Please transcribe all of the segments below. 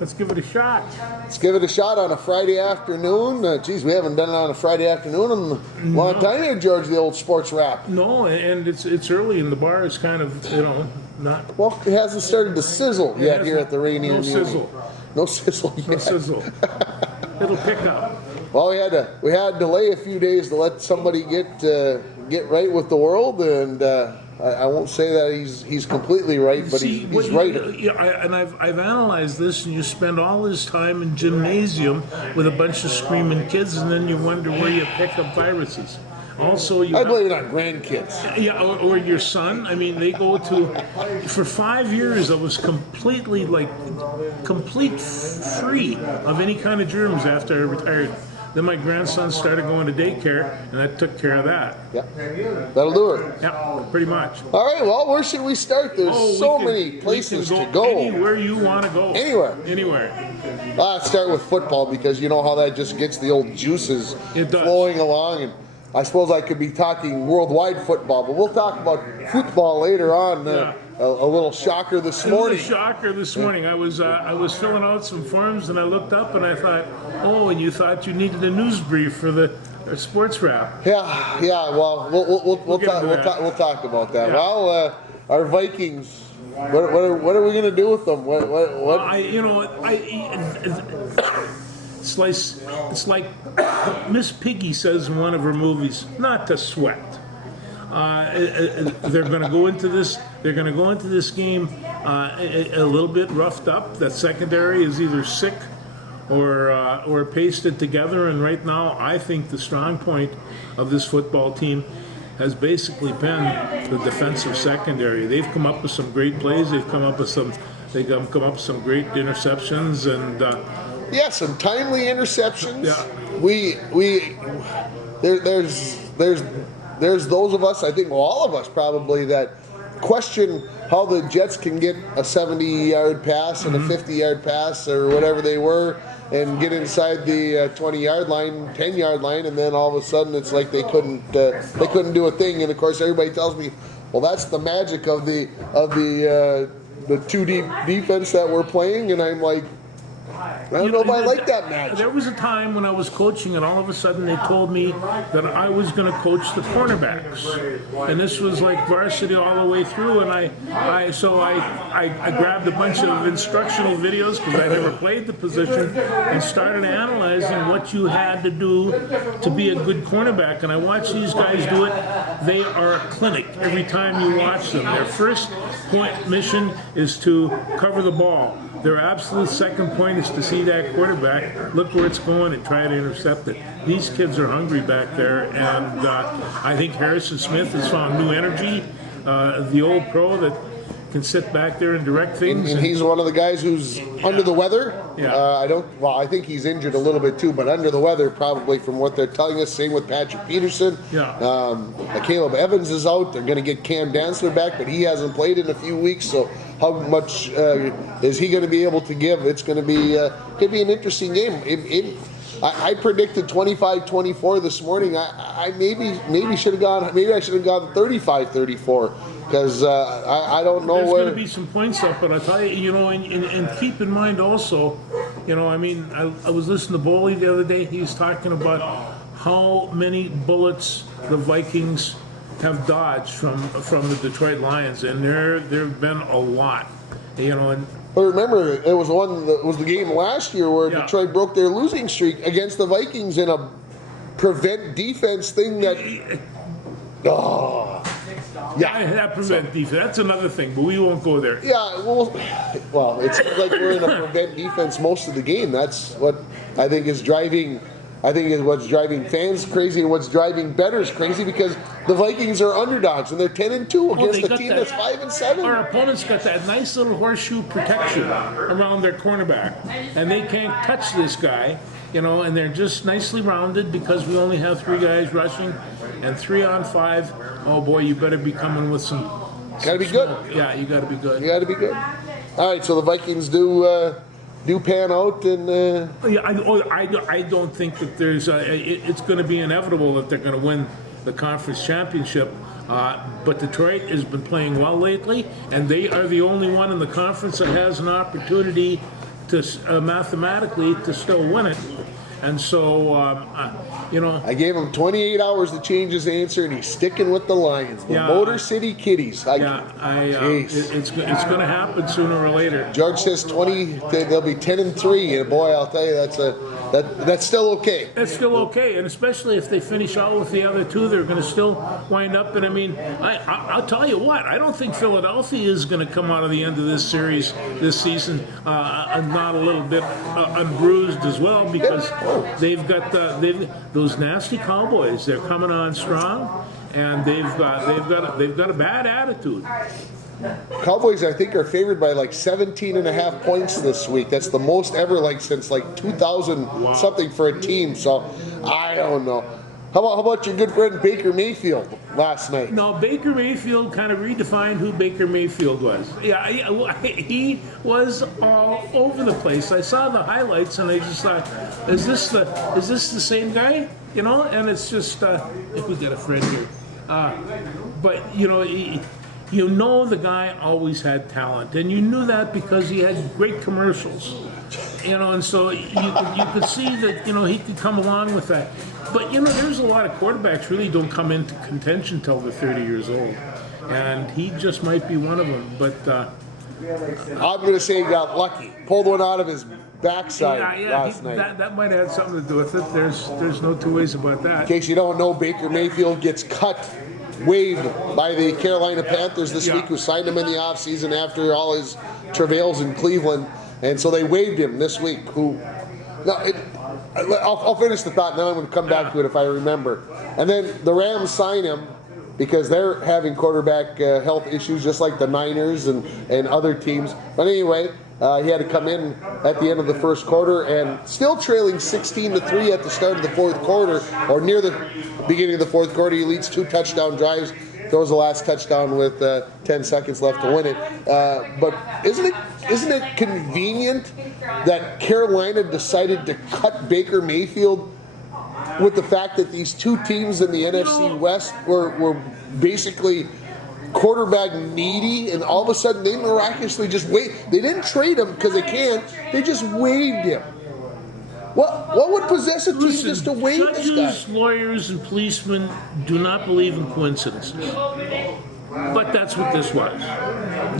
Let's give it a shot. Let's give it a shot on a Friday afternoon. Geez, we haven't done it on a Friday afternoon in a long time here, George, the old sports wrap. No, and it's early, and the bar is kind of, not... Well, it hasn't started to sizzle yet here at the Rainier No Muni. sizzle. No sizzle yet. No sizzle. It'll pick up. Well, we had to delay a few days to let somebody get right with the world, and I won't say that he's completely right, but he's right. And I've analyzed this, and you spend all this time in gymnasium with a bunch of screaming kids, and then you wonder where you pick up viruses. Also, I blame it on grandkids. Yeah, or your son. I mean, they go to. For 5 years, I was completely free of any kind of germs after I retired. Then my grandson started going to daycare, and that took care of that. Yeah, that'll do it. Yeah, pretty much. All right, well, where should we start? There's many places to go. Anywhere you want to go. Anywhere. Let's start with football, because you know how that just gets the old juices flowing along. And I suppose I could be talking worldwide football, but we'll talk about football later on. A little shocker this morning. A shocker this morning. I was filling out some forms, and I looked up and I thought, oh, and you thought you needed a news brief for the sports wrap. Yeah. Well, we'll talk about that. Yeah. Well, our Vikings. What are we going to do with them? What? It's like Miss Piggy says in one of her movies, not to sweat. They're going to go into this. They're going to go into this game a little bit roughed up. That secondary is either sick or pasted together. And right now, I think the strong point of this football team has basically been the defensive secondary. They've come up with some great plays. They've come up with some great interceptions and. Some timely interceptions. Yeah. There's those of us, I think all of us probably, that question how the Jets can get a 70-yard pass and a 50-yard pass or whatever they were and get inside the 20-yard line, 10-yard line, and then all of a sudden it's like they couldn't do a thing. And of course everybody tells me, well, that's the magic of the 2-deep defense that we're playing, and I'm like, I don't know if I like that match. There was a time when I was coaching, and all of a sudden they told me that I was going to coach the cornerbacks, and this was like varsity all the way through. And I grabbed a bunch of instructional videos because I never played the position, and started analyzing what you had to do to be a good cornerback. And I watched these guys do it. They are a clinic every time you watch them. Their first mission is to cover the ball. Their absolute second point is to see that quarterback, look where it's going, and try to intercept it. These kids are hungry back there, and I think Harrison Smith has found new energy. The old pro that can sit back there and direct things. And he's one of the guys who's under the weather. Yeah. I think he's injured a little bit too, but under the weather probably from what they're telling us. Same with Patrick Peterson. Yeah. Caleb Evans is out. They're going to get Cam Dantzler back, but he hasn't played in a few weeks, so how much is he going to be able to give? It's going to be could be an interesting game. I predicted 25-24 this morning. I maybe should have gone. Maybe I should have gone 35-34 because I don't know. There's going to be some points up, but I tell you, and keep in mind also, I was listening to Boley the other day. He was talking about how many bullets the Vikings have dodged from the Detroit Lions, and there've been a lot, and. But remember, it was the game last year where Detroit broke their losing streak against the Vikings in a prevent defense thing that. That prevent defense. That's another thing, but we won't go there. Yeah, well, it's like we're in a prevent defense most of the game. That's what I think is driving. I think is what's driving fans crazy and what's driving bettors crazy, because the Vikings are underdogs and they're 10-2 against a team that's 5-7. Our opponents got that nice little horseshoe protection around their cornerback, and they can't touch this guy, and they're just nicely rounded because we only have 3 guys rushing and 3 on 5. Oh boy, you better be coming with some. Gotta be good. Yeah, you gotta be good. You gotta be good. All right, so the Vikings do pan out, and I don't think that there's it's going to be inevitable that they're going to win the conference championship, but Detroit has been playing well lately, and they are the only one in the conference that has an opportunity to mathematically to still win it. And so, I gave him 28 hours to change his answer, and he's sticking with the Lions, the Motor City Kitties. it's going to happen sooner or later. George says 20. They'll be 10-3, and boy, I'll tell you, that's still okay. That's still okay, and especially if they finish out with the other two, they're going to still wind up. And I mean, I'll tell you what, I don't think Philadelphia is going to come out of the end of this series this season not a little bit unbruised as well, because they've got those nasty Cowboys. They're coming on strong, and they've got a bad attitude. Cowboys, I think, are favored by like 17.5 points this week. That's the most ever, like since like 2000 something for a team. So I don't know. How about your good friend Baker Mayfield last night? No, Baker Mayfield kind of redefined who Baker Mayfield was. Yeah, he was all over the place. I saw the highlights and I just thought, is this the same guy? You know, and it's just if we got a friend here, but you know, the guy always had talent, and you knew that because he had great commercials. You know, and so you could see that, you know, he could come along with that. But, you know, there's a lot of quarterbacks really don't come into contention until they're 30 years old. And he just might be one of them. But I'm going to say he got lucky. Pulled one out of his backside last night. That might have something to do with it. There's no two ways about that. In case you don't know, Baker Mayfield gets waived by the Carolina Panthers this week, who signed him in the offseason after all his travails in Cleveland. And so they waived him this week. I'll finish the thought, and then I'm going to come back to it if I remember. And then the Rams sign him because they're having quarterback health issues, just like the Niners and other teams. But anyway, he had to come in at the end of the first quarter, and still trailing 16-3 at the start of the fourth quarter, or near the beginning of the fourth quarter. He leads 2 touchdown drives, throws the last touchdown with 10 seconds left to win it. But isn't it convenient that Carolina decided to cut Baker Mayfield with the fact that these two teams in the NFC West were basically quarterback needy, and all of a sudden they miraculously just waived? They didn't trade him because they can't. They just waived him. What would possess a team just to waive this guy? Judges, lawyers, and policemen do not believe in coincidences. But that's what this was.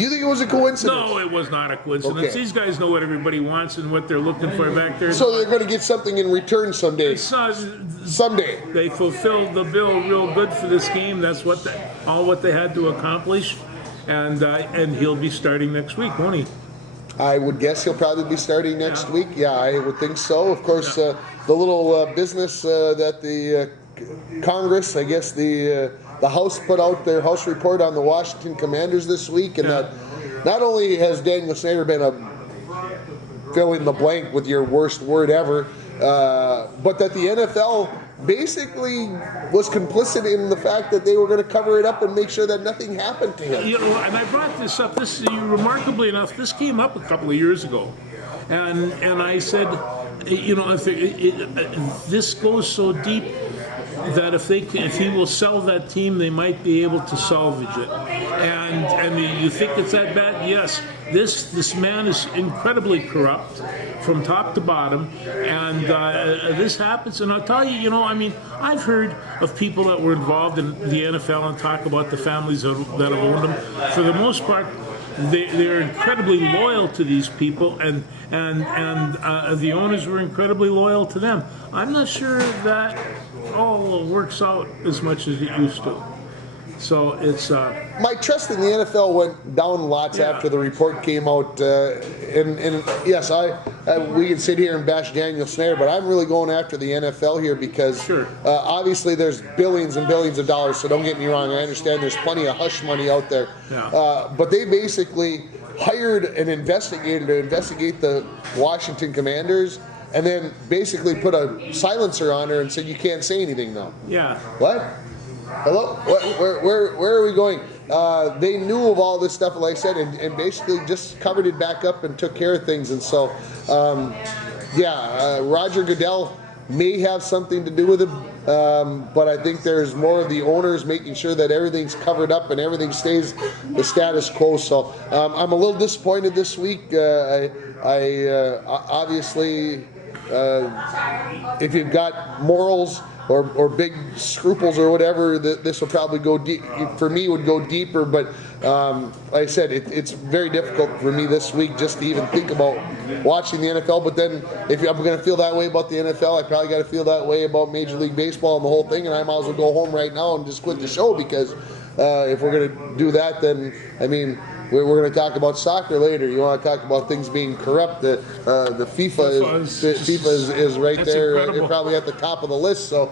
You think it was a coincidence? No, it was not a coincidence. Okay. These guys know what everybody wants and what they're looking for back there. So they're going to get something in return someday. Someday. They fulfilled the bill real good for this game. That's what they had to accomplish. And he'll be starting next week, won't he? I would guess he'll probably be starting next week. Yeah, I would think so. Of course, the little business that the Congress, I guess the House put out their House report on the Washington Commanders this week, and that not only has Daniel Snyder been a fill in the blank with your worst word ever, but that the NFL basically was complicit in the fact that they were going to cover it up and make sure that nothing happened to him. You know, and I brought this up. Remarkably enough, this came up a couple of years ago, and I said, you know, if this goes so deep that if he will sell that team, they might be able to salvage it. And you think it's that bad? Yes. This man is incredibly corrupt from top to bottom, and this happens. And I'll tell you, you know, I mean, I've heard of people that were involved in the NFL and talk about the families that have owned them. For the most part, they're incredibly loyal to these people, and the owners were incredibly loyal to them. I'm not sure that all works out as much as it used to. So it's my trust in the NFL went down lots after the report came out, and yes, we can sit here and bash Daniel Snyder, but I'm really going after the NFL here because obviously there's billions and billions of dollars. So don't get me wrong, I understand there's plenty of hush money out there, but they basically hired an investigator to investigate the Washington Commanders, and then basically put a silencer on her and said you can't say anything now. Yeah. What? Hello? Where are we going? They knew of all this stuff, like I said, and basically just covered it back up and took care of things. And so, Roger Goodell may have something to do with it. But I think there's more of the owners making sure that everything's covered up and everything stays the status quo. So I'm a little disappointed this week. Obviously, if you've got morals or big scruples or whatever, this will probably go deep. For me, it would go deeper. But like I said, it's very difficult for me this week just to even think about watching the NFL. But then, if I'm going to feel that way about the NFL, I probably got to feel that way about Major League Baseball and the whole thing. And I might as well go home right now and just quit the show, because if we're going to do that, then I mean, we're going to talk about soccer later. You want to talk about things being corrupt? The FIFA is right there. Incredible. You're probably at the top of the list. So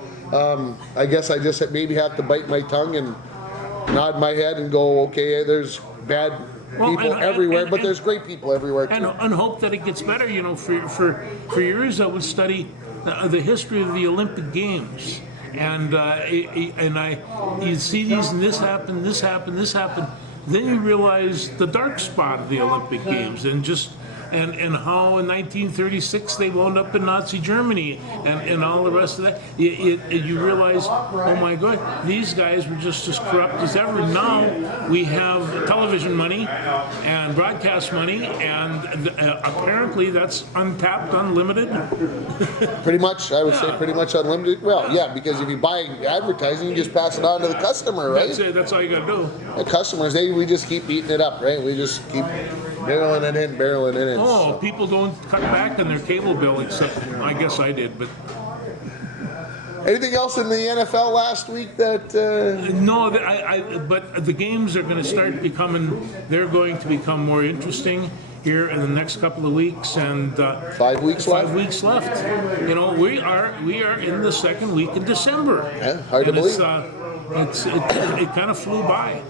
I guess I just maybe have to bite my tongue and nod my head and go, okay, there's bad people everywhere, but there's great people everywhere too. And hope that it gets better. You know, for years I would study the history of the Olympic Games, and you see these, and this happened. Then you realize the dark spot of the Olympic Games, and how in 1936 they wound up in Nazi Germany, and all the rest of that. You realize, oh my God, these guys were just as corrupt as ever. Now we have television money and broadcast money, and apparently that's untapped, unlimited. Pretty much, I would say pretty much unlimited. Well, yeah, because if you buy advertising, you just pass it on to the customer, right? That's it. That's all you got to do. The customers, we just keep eating it up, right? We just keep barreling it in. Oh, So. people don't cut back on their cable bill, except I guess I did, but Anything else in the NFL last week that? no. But the games are going to start becoming. They're going to become more interesting here in the next couple of weeks, and 5 weeks left. 5 weeks left. You know, we are in the second week in December. Yeah, hard to believe. It kind of flew by.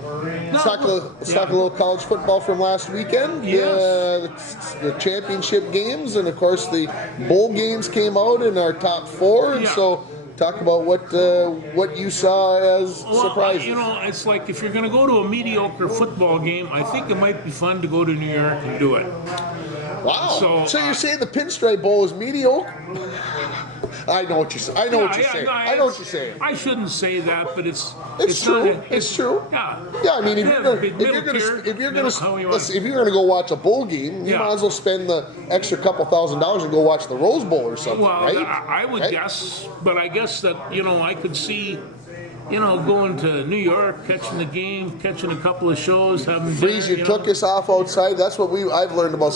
Let's talk a little college football from last weekend. Yes. The championship games, and of course the bowl games came out in our top four. And Yeah. so, talk about what you saw as surprises. You know, it's like if you're going to go to a mediocre football game, I think it might be fun to go to New York and do it. Wow. So, So you're saying the Pinstripe Bowl is mediocre? I know what you're saying. I know what you're saying. I know what you're saying. I shouldn't say that, but it's true. not It's true. Yeah. Yeah, I mean, if you're gonna Middle go watch a bowl game, you Yeah. might as well spend the extra couple $1,000s and go watch the Rose Bowl or something, Well, right? I would Right? guess, but I guess that, you know, I could see, you know, going to New York, catching the game, catching a couple of shows, having Freeze dinner, your you know. tuchus off outside. That's what I've learned about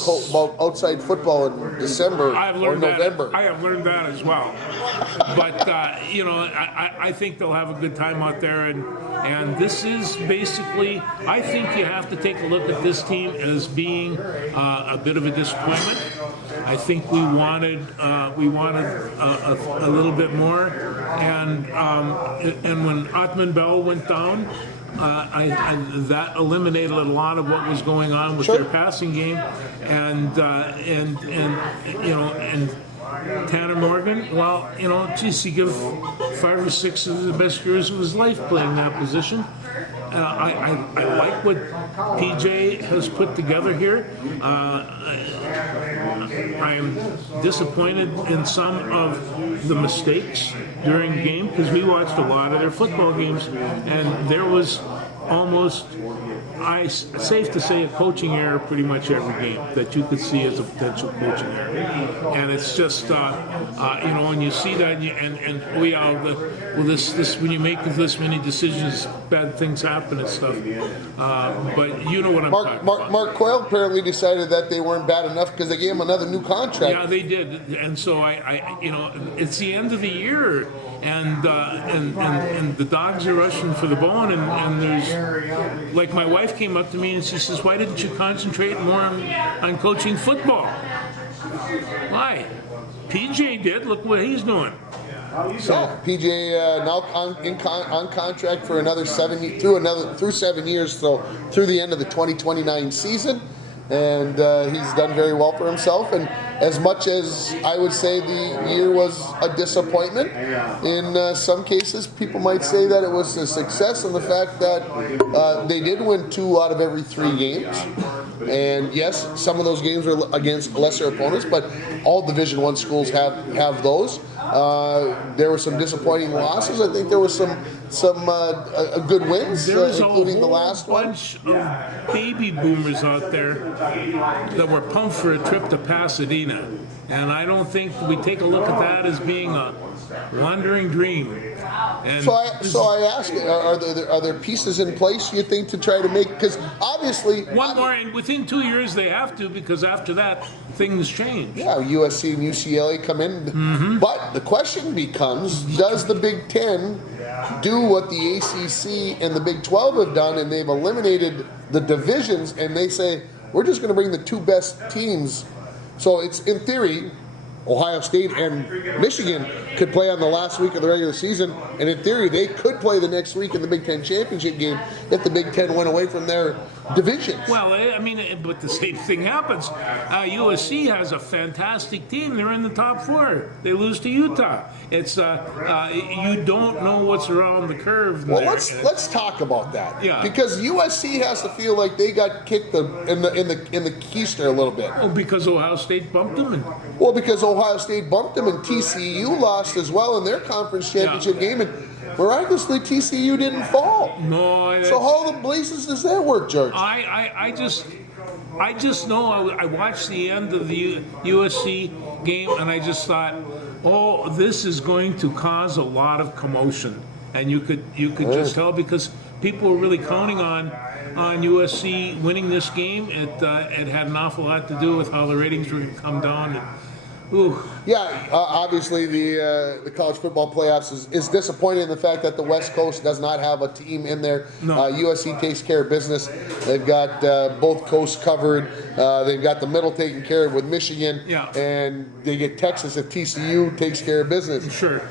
outside football in December I've or learned November. that. I have learned that as well. But you know, I think they'll have a good time out there, and this is basically. I think you have to take a look at this team as being a bit of a disappointment. I think we wanted a little bit more, and when Atman Bell went down. That eliminated a lot of what was going on with their passing game, and you know, and Tanner Morgan. Well, you know, geez, he gave 5 or 6 of the best years of his life playing that position. I like what PJ has put together here. I am disappointed in some of the mistakes during the game, because we watched a lot of their football games, and there was almost, safe to say, a coaching error pretty much every game that you could see as a potential coaching error. And it's just, you know, when you see that, this when you make this many decisions, bad things happen and stuff. But you know what I'm talking about. Mark Coyle apparently decided that they weren't bad enough because they gave him another new contract. Yeah, they did, and so I you know, it's the end of the year, and the dogs are rushing for the bone, and there's, like, my wife came up to me and she says, "Why didn't you concentrate more on coaching football?" Why? PJ did. Look what he's doing. So PJ now on contract for another 7 years, so through the end of the 2029 season, and he's done very well for himself. And as much as I would say the year was a disappointment, in some cases people might say that it was a success in the fact that they did win 2 out of every 3 games. And yes, some of those games were against lesser opponents, but all Division I schools have those. There were some disappointing losses. I think there was some good wins, There was including the a last whole one. bunch of baby boomers out there that were pumped for a trip to Pasadena. And I don't think we take a look at that as being a wandering dream. And So I ask, are there pieces in place you think to try to make? Because obviously, one more, and within 2 years they have to, because after that, things change. yeah, USC and UCLA come in. Mm-hmm. But the question becomes, does the Big Ten do what the ACC and the Big 12 have done, and they've eliminated the divisions, and they say, we're just going to bring the two best teams. So it's, in theory, Ohio State and Michigan could play on the last week of the regular season, and in theory, they could play the next week in the Big Ten championship game if the Big Ten went away from their divisions. Well, I mean, but the same thing happens. USC has a fantastic team. They're in the top 4. They lose to Utah. It's you don't know what's around the curve. Well, there. let's talk about that. Yeah. Because USC has to feel like they got kicked in the keister a little bit. Oh, because Ohio State bumped them. And, Well, because Ohio State bumped them and TCU lost as well in their conference championship game, and miraculously TCU didn't fall. no, So how the blazes does that work, George? I just know I watched the end of the USC game and I just thought, oh, this is going to cause a lot of commotion, and you could just tell, because people were really counting on USC winning this game. It had an awful lot to do with how the ratings were going to come down. And, ooh. Yeah, obviously the college football playoffs is disappointing in the fact that the West Coast does not have a team in there. No. USC takes care of business. They've got both coasts covered. They've got the middle taken care of with Michigan. Yeah. And they get Texas if TCU takes care of business. Sure.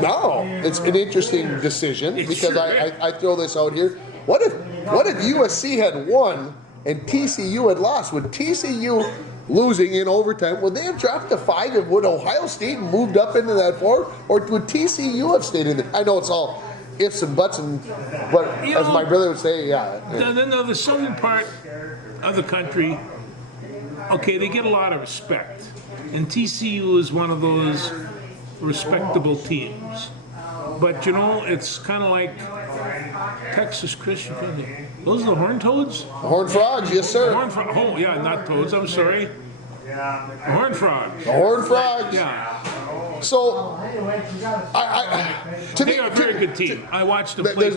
No, it's an interesting decision It because sure I throw this out here. What if USC had won and TCU had lost? Would TCU losing in overtime, would they have dropped to 5? And would Ohio State moved up into that 4? Or would TCU have stayed in there? I know it's all ifs and buts, but You as know, my brother would say, yeah. The southern part of the country, okay, they get a lot of respect. And TCU is one of those respectable teams. But, you know, it's kind of like Texas Christian. Those are the Horned Toads? Horned Frogs, yes sir. Oh, yeah, not Toads, I'm sorry. Horned Frogs. The Horned Frogs. Yeah, So, to they me, are a very good team. I watched them play.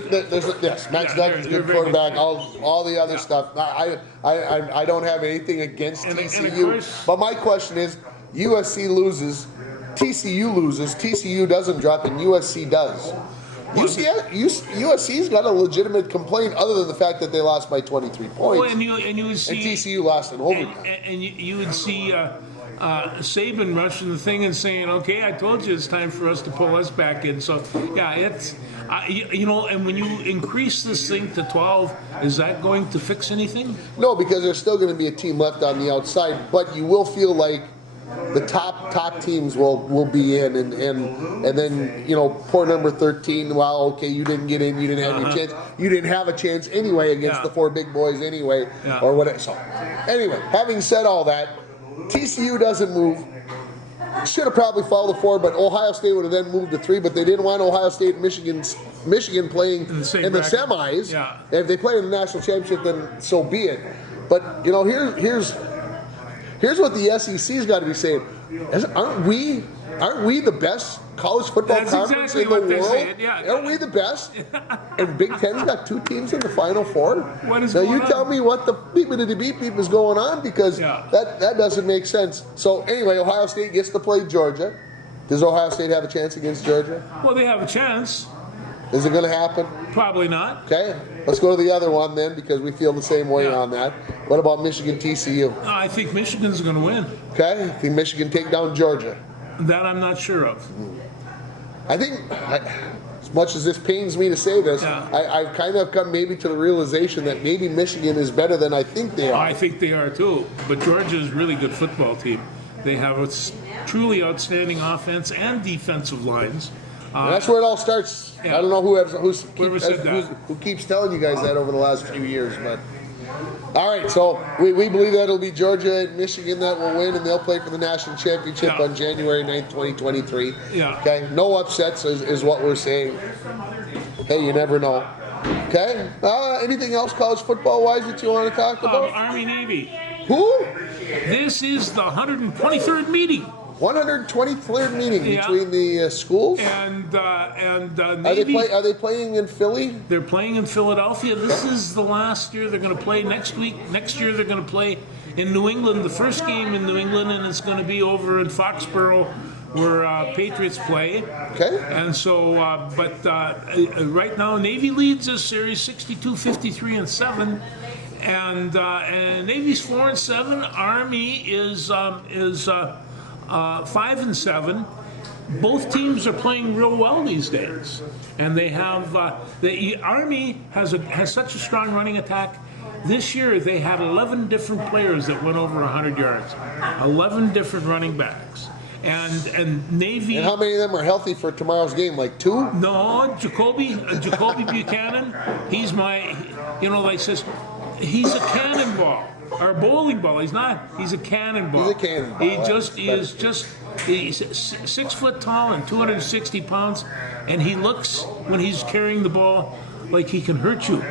Yes, Max Yeah, Duggan's a they're good very good quarterback. team. All the other stuff. I don't have anything against And of TCU. course- But my question is, USC loses, TCU loses, TCU doesn't drop, and USC does. USC's got a legitimate complaint other than the fact that they lost by 23 points. Oh, and you would see, and TCU lost in overtime. and you would see Saban rushing the thing and saying, "Okay, I told you it's time for us to pull us back in." So yeah, it's you know, and when you increase this thing to 12, is that going to fix anything? No, because there's still going to be a team left on the outside, but you will feel like the top teams will be in, and then, you know, poor number 13. Well, okay, you didn't get in, you didn't have your chance, you didn't have a chance anyway against Yeah. the 4 big boys anyway, Yeah. or whatever. So, anyway, having said all that, TCU doesn't move. Should have probably followed the 4, but Ohio State would have then moved to 3, but they didn't want Ohio State and Michigan playing In the same in the bracket. semis. Yeah. If they play in the national championship, then so be it. But, you know, here's what the SEC's got to be saying. Aren't we the best college football That's conference exactly in what the they're world? saying, yeah. Aren't we the best? And Big Ten's got 2 teams in the Final Four? What is now going you tell on? me what the beep is going on, because Yeah. that doesn't make sense. So anyway, Ohio State gets to play Georgia. Does Ohio State have a chance against Georgia? Well, they have a chance. Is it going to happen? Probably not. Okay, let's go to the other one then, because we feel the same way Yeah. on that. What about Michigan TCU? I think Michigan's going to win. Okay, I think Michigan take down Georgia. That I'm not sure of. I think, as much as this pains me to say this, Yeah. I've kind of come maybe to the realization that maybe Michigan is better than I think they are. I think they are too. But Georgia's a really good football team. They have a truly outstanding offense and defensive lines. And that's where it all starts. Yeah. I don't know who Whoever said that. who keeps telling you guys that over the last few years, but All right, so we believe that it'll be Georgia and Michigan that will win, and they'll play for the national championship on January 9th, 2023. Yeah. Okay, no upsets is what we're saying. Hey, you never know. Okay, anything else college football-wise that you want to talk about? Army-Navy. Who? This is the 123rd meeting. 123rd meeting Yeah. between the schools. And Navy. Are they playing in Philly? They're playing in Philadelphia. This is the last year they're going to play next week. Next year they're going to play in New England, the first game in New England, and it's going to be over in Foxborough where Patriots play. Okay. And so, right now Navy leads this series 62-53-7. And Navy's 4-7. Army is 5-7. Both teams are playing real well these days, and they have the Army has such a strong running attack. This year they had 11 different players that went over 100 yards, 11 different running backs, and Navy. And how many of them are healthy for tomorrow's game? Like 2? No, Jacoby Buchanan. He's my, like says, he's a cannonball. Or a bowling ball. He's not. He's a cannonball. He's a cannonball. He's 6 foot tall and 260 pounds, and he looks when he's carrying the ball like he can hurt you.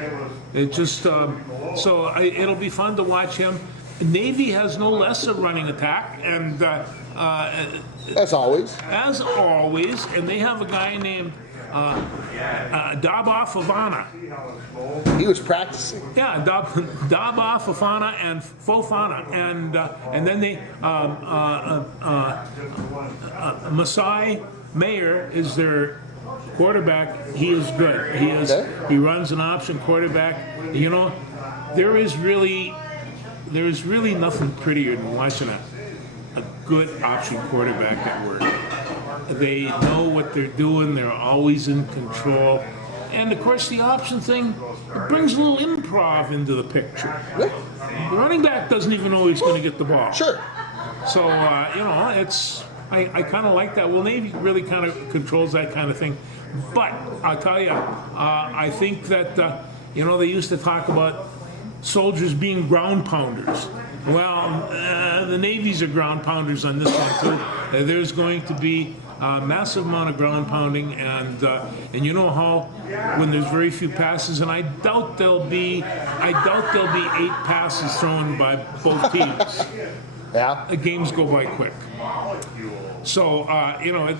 It just it'll be fun to watch him. Navy has no less a running attack, and as always, and they have a guy named Daba Fofana. He was practicing. Yeah, Daba Fofana and Fofana, and then they Masai Mayer is their quarterback. He is good. He is. Okay. He runs an option quarterback. There is really nothing prettier than watching a good option quarterback at work. They know what they're doing. They're always in control. And, of course, the option thing, it brings a little improv into the picture. The running back doesn't even know he's going to get the ball. Sure. So, it's I kind of like that. Well, Navy really kind of controls that kind of thing. But I'll tell you, I think that, they used to talk about soldiers being ground pounders. Well, the Navies are ground pounders on this one, too. There's going to be a massive amount of ground pounding, and you know how when there's very few passes, and I doubt there'll be 8 passes thrown by both teams. Yeah. The games go by quick. So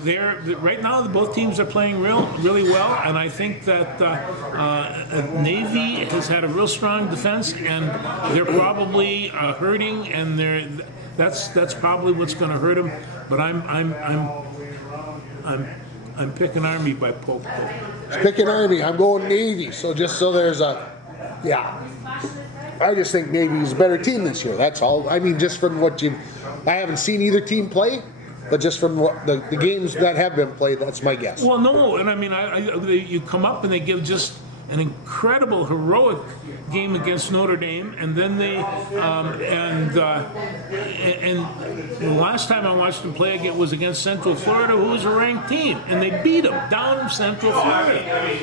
they're right now both teams are playing really well, and I think that Navy has had a real strong defense, and they're probably hurting, and that's probably what's going to hurt them. But I'm picking Army by poke. Picking Army. I'm going Navy. So just so there's I just think Navy's a better team this year. That's all. I mean, just from what I haven't seen either team play, but just from what the games that have been played, that's my guess. Well, no, and I mean, you come up and they give just an incredible, heroic game against Notre Dame, and then they and the last time I watched them play again was against Central Florida, who was a ranked team, and they beat them down in Central Florida.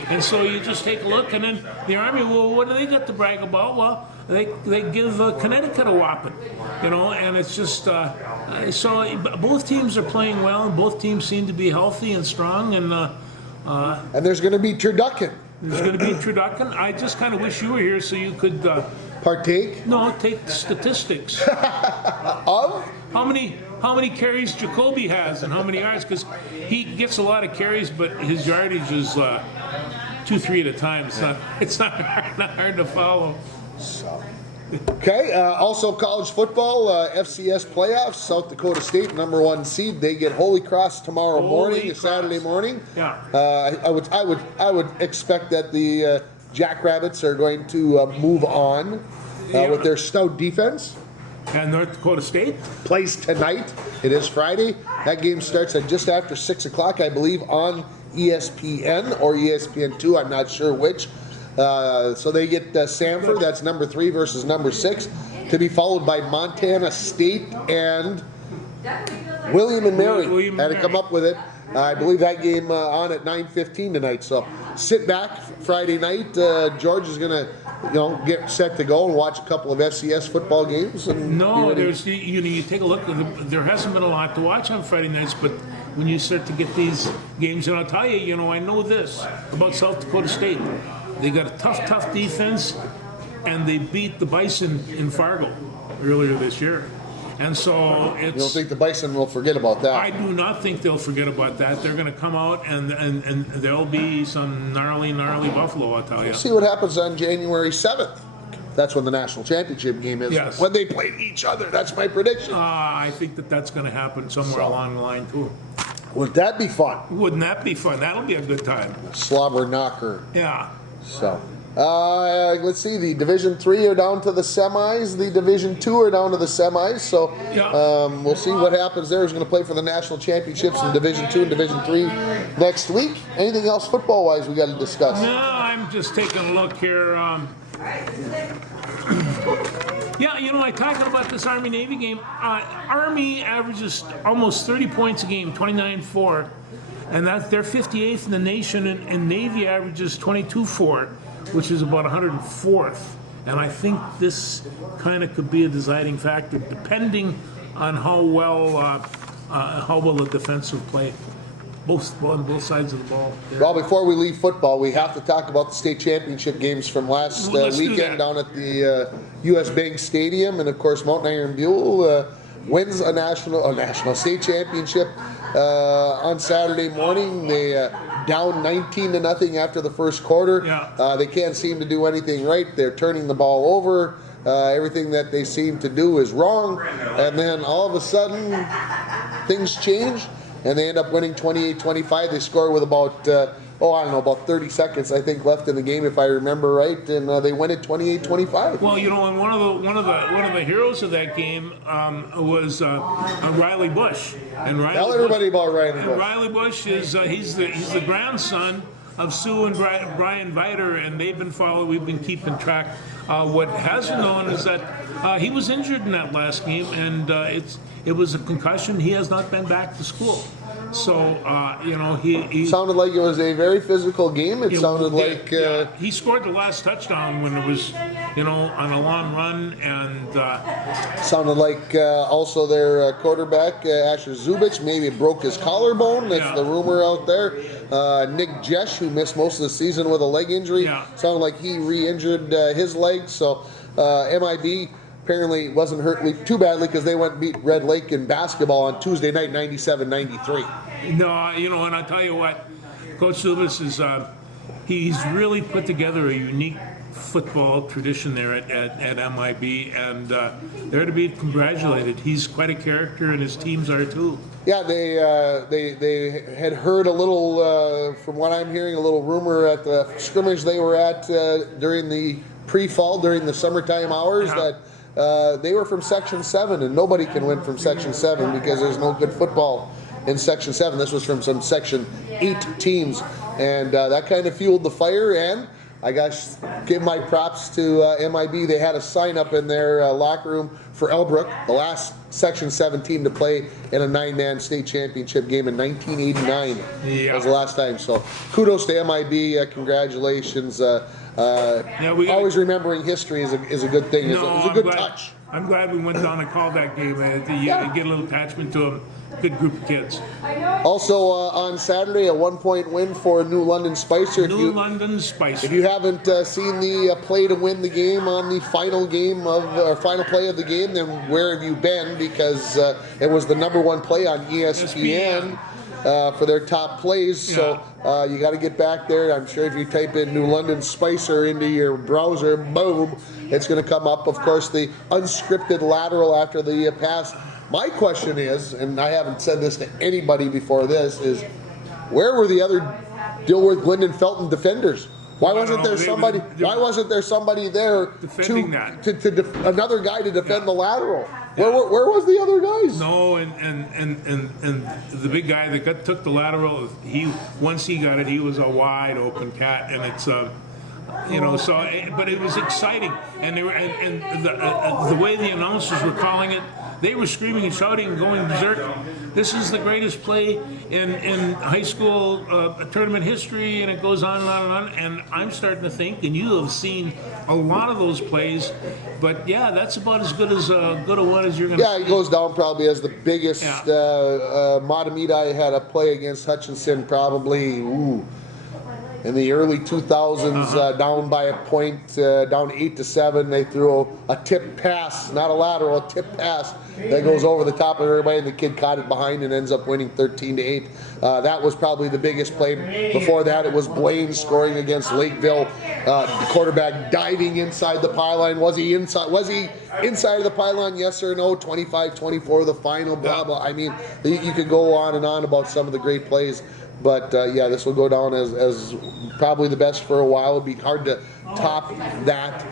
And so you just take a look, and then the Army, well, what do they got to brag about? Well, they give Connecticut a whopping, and it's just so both teams are playing well, and both teams seem to be healthy and strong, and there's going to be turducken. There's going to be turducken. I just kind of wish you were here so you could partake. No, take statistics of how many carries Jacoby has and how many yards, because he gets a lot of carries, but his yardage is 2-3 at a time. It's not hard to follow. So. Okay, also college football, FCS playoffs, South Dakota State, number 1 seed. They get Holy Cross tomorrow morning, Saturday morning. Yeah. I would expect that the Jackrabbits are going to move on with their stout defense. And North Dakota State plays tonight. It is Friday. That game starts at just after 6 o'clock, I believe, on ESPN or ESPN2. I'm not sure which. So they get Sanford, that's number 3 versus number 6, to be followed by Montana State and William and Mary. Had to come up with it. I believe that game on at 9:15 tonight. So sit back Friday night. George is going to, get set to go and watch a couple of FCS football games. And No, there's you take a look. There hasn't been a lot to watch on Friday nights, but when you start to get these games, and I'll tell you, I know this about South Dakota State. They got a tough defense, and they beat the Bison in Fargo earlier this year. And so it's. You don't think the Bison will forget about that? I do not think they'll forget about that. They're going to come out, and there'll be some gnarly buffalo, I'll tell you. See what happens on January 7th. That's when the national championship game is. Yes. When they play each other. That's my prediction. I think that's going to happen somewhere along the line, too. Would that be fun? Wouldn't that be fun? That'll be a good time. Slobber knocker. Yeah. So, let's see. The Division 3 are down to the semis. The Division 2 are down to the semis. So, Yeah. we'll see what happens there. Who's going to play for the national championships in Division 2 and Division 3 next week? Anything else football-wise we got to discuss? No, I'm just taking a look here. Yeah, I talking about this Army-Navy game. Army averages almost 30 points a game, 29-4. And they're 58th in the nation, and Navy averages 22-4, which is about 104th. And I think this kind of could be a deciding factor, depending on how well the defensive play, on both sides of the ball. Well, before we leave football, we have to talk about the state championship games from last Let's do weekend that. down at the U.S. Bank Stadium, and of course, Mountain Iron Buell wins a national state championship on Saturday morning. They down 19-0 after the first quarter. Yeah. They can't seem to do anything right. They're turning the ball over. Everything that they seem to do is wrong, and then all of a sudden, things change. And they end up winning 28-25. They score with about, about 30 seconds, I think, left in the game, if I remember right. And they win it 28-25. Well, and one of the heroes of that game was Riley Bush. And Riley Tell everybody about Riley And Bush. Riley Bush is he's the grandson of Sue and Brian Viter, and they've been following. We've been keeping track. What hasn't known is that he was injured in that last game, and it was a concussion. He has not been back to school. So, he Sounded like it was a very physical game. It sounded like... he scored the last touchdown when it was, on a long run, and Sounded like also their quarterback, Asher Zubich, maybe broke his collarbone. That's Yeah. the rumor out there. Nick Jesh, who missed most of the season with a leg injury, Yeah. sounded like he re-injured his leg. So MIB apparently wasn't hurt too badly because they went and beat Red Lake in basketball on Tuesday night, 97-93. no, and I tell you what, Coach Zubis is he's really put together a unique football tradition there at MIB, and they're to be congratulated. He's quite a character, and his teams are too. Yeah, they had heard a little, from what I'm hearing, a little rumor at the scrimmage they were at during the pre-fall, during the summertime hours, Yeah. that they were from Section 7, and nobody can win from Section 7 because there's no good football in Section 7. This was from some Section 8 teams, and that kind of fueled the fire, and I guess give my props to MIB. They had a sign up in their locker room for Elbrook, the last Section 7 team to play in a 9-man state championship game in 1989. Yeah. That was the last time. So kudos to MIB. Congratulations. Always remembering history is a good thing. It's a good touch. I'm glad we went down and called that game. You get a little attachment to a good group of kids. Also on Saturday, a 1-point win for New London Spicer. London Spicer. If you haven't seen the play to win the game on the final play of the game, then where have you been? Because it was the #1 play on ESPN. For their top plays, so you got to get back there. I'm sure if you type in New London Spicer into your browser, boom, it's going to come up. Of course, the unscripted lateral after the pass. My question is, and I haven't said this to anybody before this, is where were the other Dilworth, Glendon, Felton defenders? Why wasn't there somebody? Why wasn't there somebody there defending that? To another guy to defend the lateral? Where was the other guys? No, and the big guy that took the lateral, once he got it, he was a wide open cat, and it's So, but it was exciting, and they were, and the way the announcers were calling it, they were screaming and shouting and going berserk. This is the greatest play in high school tournament history, and it goes on and on and on. And I'm starting to think, and you have seen a lot of those plays, but yeah, that's about as good a one as you're going to see. Yeah, he goes down probably as the biggest. Matamidi had a play against Hutchinson probably, in the early 2000s, down by a point, down 8-7. They threw a tip pass, not a lateral, a tip pass that goes over the top of everybody, and the kid caught it behind and ends up winning 13-8. That was probably the biggest play. Before that, it was Blaine scoring against Lakeville. The quarterback diving inside the pylon. Was he inside? Was he inside of the pylon? Yes or no? 25-24, the final. Blah blah. I mean, you could go on and on about some of the great plays. But this will go down as probably the best for a while. It'd be hard to top that.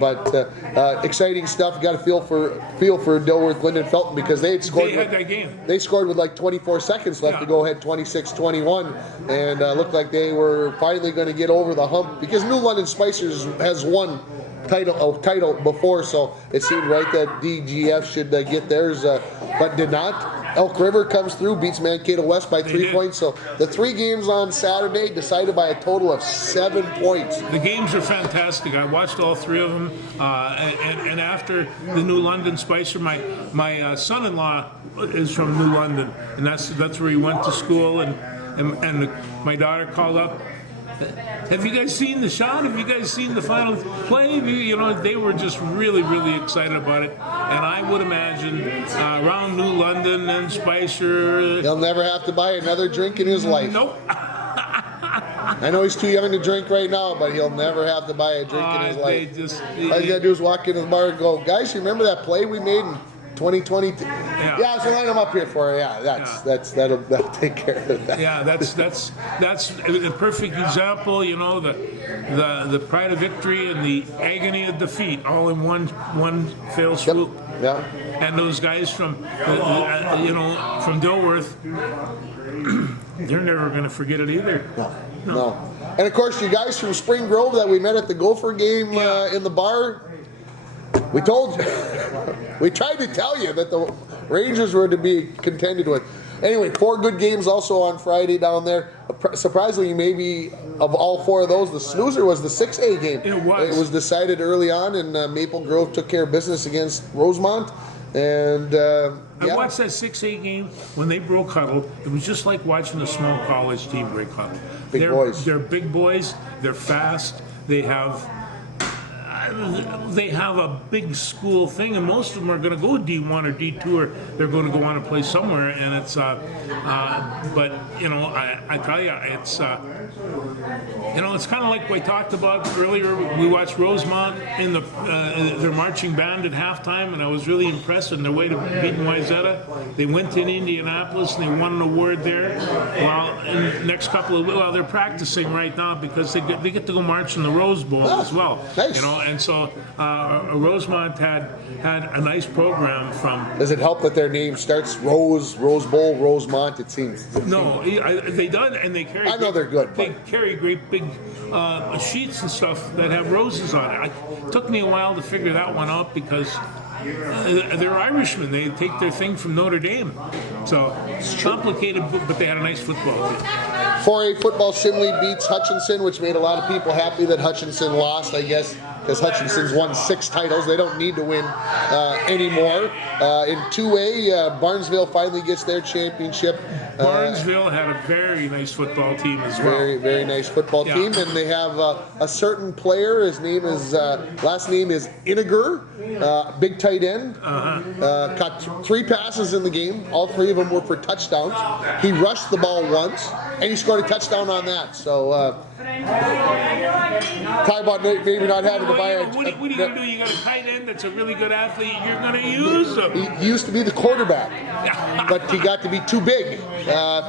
But exciting stuff. Got to feel for Dilworth, Linden, Felton, because they had scored. They had that game. They scored with like 24 seconds left to go ahead, 26-21, and looked like they were finally going to get over the hump, because New London Spicers has won title before, so it seemed right that DGF should get theirs, but did not. Elk River comes through, beats Mankato West by 3 points. So the 3 games on Saturday decided by a total of 7 points. The games are fantastic. I watched all 3 of them, and after the New London Spicer, my son-in-law is from New London, and that's where he went to school, and my daughter called up. Have you guys seen the shot? Have you guys seen the final play? They were just really, really excited about it. And I would imagine around New London and Spicer, he'll never have to buy another drink in his life. Nope. I know he's too young to drink right now, but he'll never have to buy a drink in his life. All he's got to do is walk into the bar and go, guys, you remember that play we made in 2022? Yeah, so line them up here for you. That'll take care of that. Yeah, that's a perfect example. The pride of victory and the agony of defeat, all in one fell swoop. Yeah. And those guys from from Dilworth, they're never going to forget it either. No. And of course, you guys from Spring Grove that we met at the Gopher game in the bar. We told you, we tried to tell you that the Rangers were to be contended with. Anyway, 4 good games also on Friday down there. Surprisingly, maybe of all 4 of those, the snoozer was the 6A game. It was. It was decided early on, and Maple Grove took care of business against Rosemont. And I watched that 6A game when they broke huddle. It was just like watching a small college team break huddle. Big boys. They're big boys. They're fast. They have a big school thing, and most of them are going to go D1 or D2, or they're going to go on and play somewhere. And it's, but I tell you, it's, it's kind of like we talked about earlier. We watched Rosemont in their marching band at halftime, and I was really impressed in their way to beating Wayzata. They went to Indianapolis and they won an award there. Well, in the next couple of, they're practicing right now because they get to go march in the Rose Bowl as well. Nice. And so Rosemont had a nice program from. Does it help that their name starts Rose Bowl, Rosemont? It seems. No, they done, and they carry. I know they're good. They carry great big sheets and stuff that have roses on it. It took me a while to figure that one out because they're Irishmen. They take their thing from Notre Dame, so it's complicated. But they had a nice football team. 4A football, Simley beats Hutchinson, which made a lot of people happy that Hutchinson lost, I guess, because Hutchinson's won 6 titles. They don't need to win anymore. In 2A, Barnesville finally gets their championship. Barnesville had a very nice football team as well. Very, very nice football team, and they have a certain player. His name is last name is Iniger, big tight end. Caught 3 passes in the game. All 3 of them were for touchdowns. He rushed the ball once, and he scored a touchdown on that. So talk about maybe not having to buy a. What are you going to do? You got a tight end that's a really good athlete. You're going to use him. He used to be the quarterback, but he got to be too big.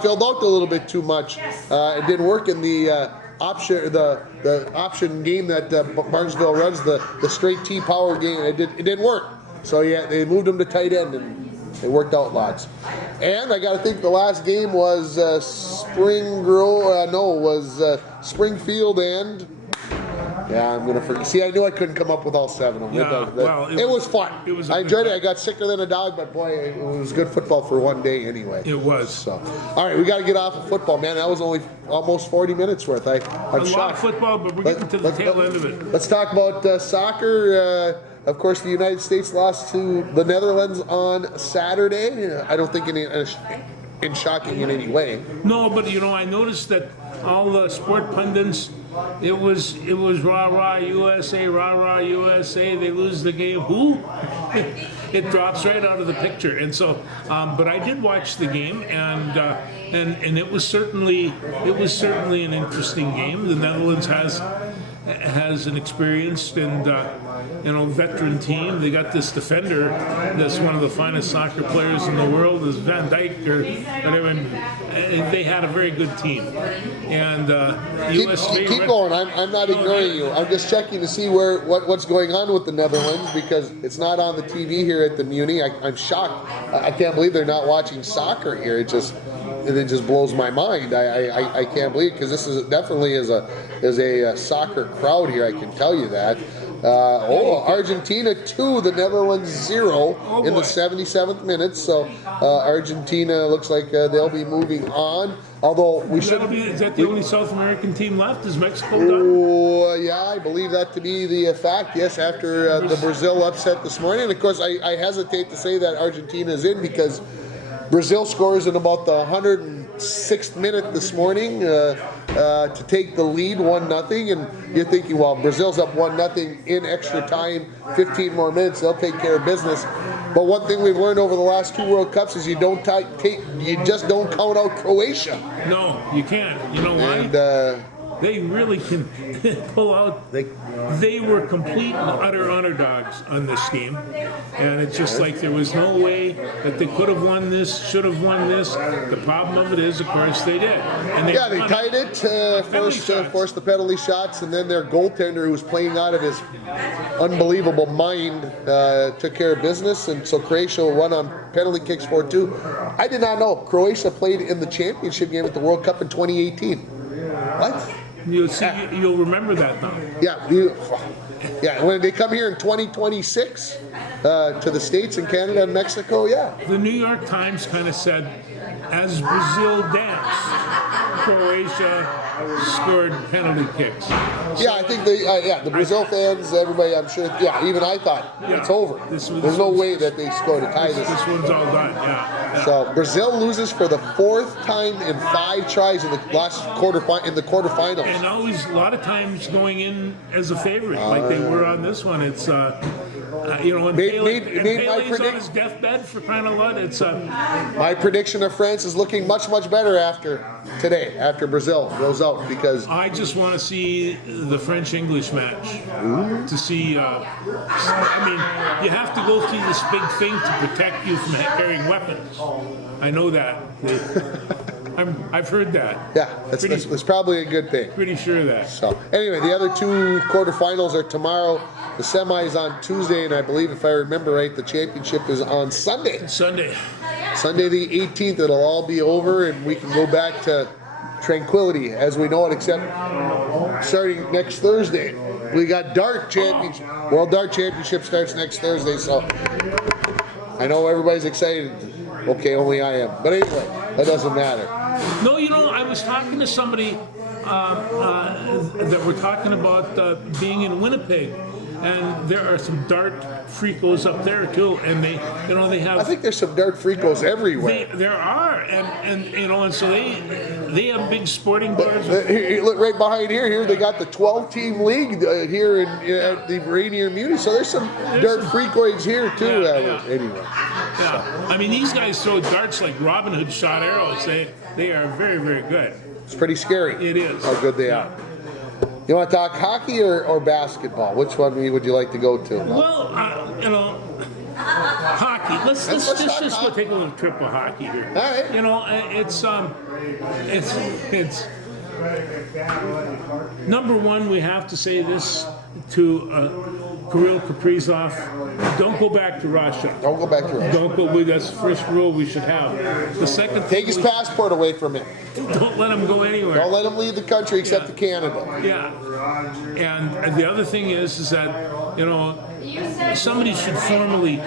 Filled out a little bit too much. It didn't work in the option game that Barnesville runs, the straight T power game. It didn't work. So they moved him to tight end, and it worked out lots. And I got to think the last game was Springfield and Yeah, I'm gonna forget. See, I knew I couldn't come up with all 7 of them. Yeah, well, it was fun. it was a I good enjoyed it. time. I got sicker than a dog, but boy, it was good football for one day anyway. It was. So, all right, we got to get off of football, man. That was only almost 40 minutes worth. I'm A lot of shocked. football, but we're getting to the tail end of it. Let's talk about soccer. Of course, the United States lost to the Netherlands on Saturday. I don't think in shocking in any way. No, but I noticed that all the sport pundits, it was rah rah USA, rah rah USA. They lose the game. Who? It drops right out of the picture. And so, but I did watch the game, and it was certainly an interesting game. The Netherlands has an experienced and veteran team. They got this defender that's one of the finest soccer players in the world, is Van Dijk or whatever. They had a very good team, and U.S. Keep going. I'm not ignoring you. I'm just checking to see what's going on with the Netherlands because it's not on the TV here at the Muni. I'm shocked. I can't believe they're not watching soccer here. It just blows my mind. I can't believe it because this is definitely is a soccer crowd here. I can tell you that. Argentina 2, the Netherlands 0 in the 77th minute. So Argentina looks like they'll be moving on. Although we should. Is that the only South American team left? Is Mexico done? Oh, yeah, I believe that to be the fact. Yes, after the Brazil upset this morning. And of course, I hesitate to say that Argentina is in because Brazil scores in about the 106th minute this morning to take the lead 1-0, and you're thinking, well, Brazil's up 1-0 in extra time, 15 more minutes, they'll take care of business. But one thing we've learned over the last 2 World Cups is you just don't count out Croatia. No, you can't. You know why? And they really can pull out. They were complete and utter underdogs on this game, and it's just like there was no way that they could have won this, should have won this. The problem of it is, of course, they did. And they tied it, forced the penalty shots, and then their goaltender, who was playing out of his unbelievable mind, took care of business, and so Croatia won on penalty kicks 4-2. I did not know Croatia played in the championship game at the World Cup in 2018. What? You'll remember that though. Yeah, when they come here in 2026 to the States and Canada and Mexico, yeah. The New York Times kind of said, as Brazil danced, Croatia scored penalty kicks. Yeah, I think the Brazil fans, everybody, I'm sure, even I thought, it's over. There's no way that they score to tie this. This one's all done, yeah. So Brazil loses for the 4th time in 5 tries in the quarterfinals. And always, a lot of times, going in as a favorite, like they were on this one. It's, and Pele's on his deathbed for crying out loud. It's my prediction of France is looking much, much better after today, after Brazil goes out, because I just want to see the French-English match. To see, you have to go through this big thing to protect you from carrying weapons. I know that. I've heard that. Yeah, that's probably a good thing. Pretty sure of that. So anyway, the other 2 quarterfinals are tomorrow. The semis on Tuesday, and I believe, if I remember right, the championship is on Sunday. Sunday the 18th. It'll all be over, and we can go back to tranquility as we know it, except starting next Thursday. We got Dart Championship. World Dart Championship starts next Thursday, so I know everybody's excited. Okay, only I am. But anyway, that doesn't matter. No, I was talking to somebody that were talking about being in Winnipeg, and there are some dart freakos up there too, and they have. I think there's some dart freakos everywhere. There are, and so they have big sporting boards. Look right behind here they got the 12-team league here at the Rainier Muni. So there's some dart freakoids here too. Anyway. Yeah, I mean, these guys throw darts like Robin Hood shot arrows. They are very, very good. It's pretty scary. It is. How good they are. You want to talk hockey or basketball? Which one would you like to go to? Well, hockey. Let's just go take a little trip of hockey here. All right. It's number one. We have to say this to Kirill Kaprizov. Don't go back to Russia. Don't go back to Russia. Don't go. That's the first rule we should have. The second, Take his passport away from him. don't let him go anywhere. Don't let him leave the country except to Canada. Yeah. And the other thing is that, you know, somebody should formally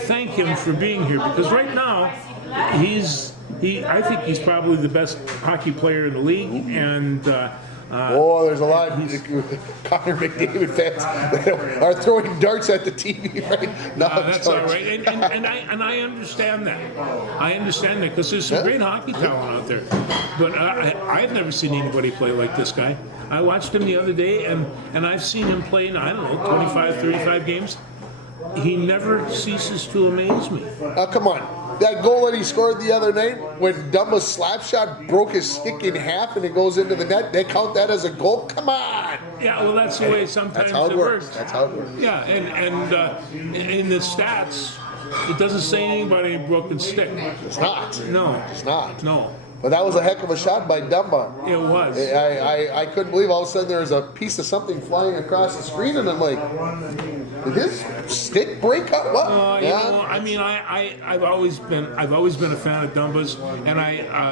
thank him for being here, because right now I think he's probably the best hockey player in the league, and There's a lot of Connor McDavid fans that are throwing darts at the TV right now. that's all right, and I understand that. I understand that because there's some great hockey talent out there, but I've never seen anybody play like this guy. I watched him the other day, and I've seen him play in, I don't know, 25, 35 games. He never ceases to amaze me. Come on. That goal that he scored the other night when Dumba's slap shot broke his stick in half and it goes into the net, they count that as a goal? Come on! Yeah, well, that's the way sometimes That's how it works. works. That's how it works. Yeah, and in the stats, it doesn't say anything about any broken stick. It's not. No. It's not. No. But that was a heck of a shot by Dumba. It was. I couldn't believe all of a sudden there was a piece of something flying across the screen, and I'm like, did his stick break up? What? You know, I mean, I've always been a fan of Dumba's, and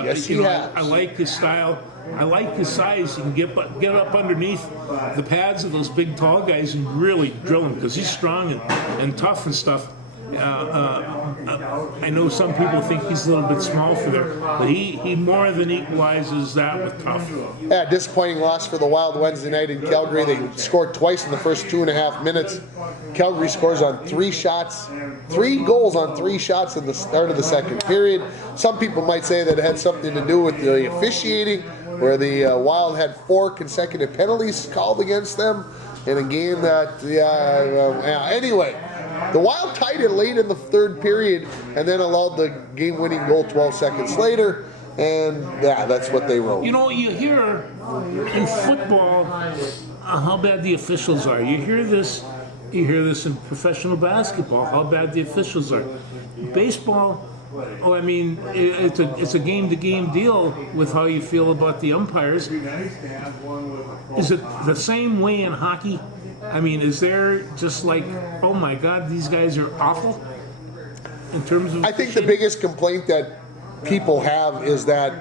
Yes, you he know, has. I like his style. I like his size. He can get up underneath the pads of those big tall guys and really drill them because he's strong and tough and stuff. I know some people think he's a little bit small for them, but he more than equalizes that with tough. Yeah, disappointing loss for the Wild Wednesday night in Calgary. They scored twice in the first 2.5 minutes. Calgary scores on 3 shots, 3 goals on 3 shots in the start of the second period. Some people might say that it had something to do with the officiating, where the Wild had 4 consecutive penalties called against them in a game that, anyway. The Wild tied it late in the third period and then allowed the game-winning goal 12 seconds later, and that's what they wrote. You know, you hear in football how bad the officials are. You hear this in professional basketball, how bad the officials are. Baseball, I mean, it's a game-to-game deal with how you feel about the umpires. Is it the same way in hockey? I mean, is there just like, oh my God, these guys are awful in terms of... I think the biggest complaint that people have is that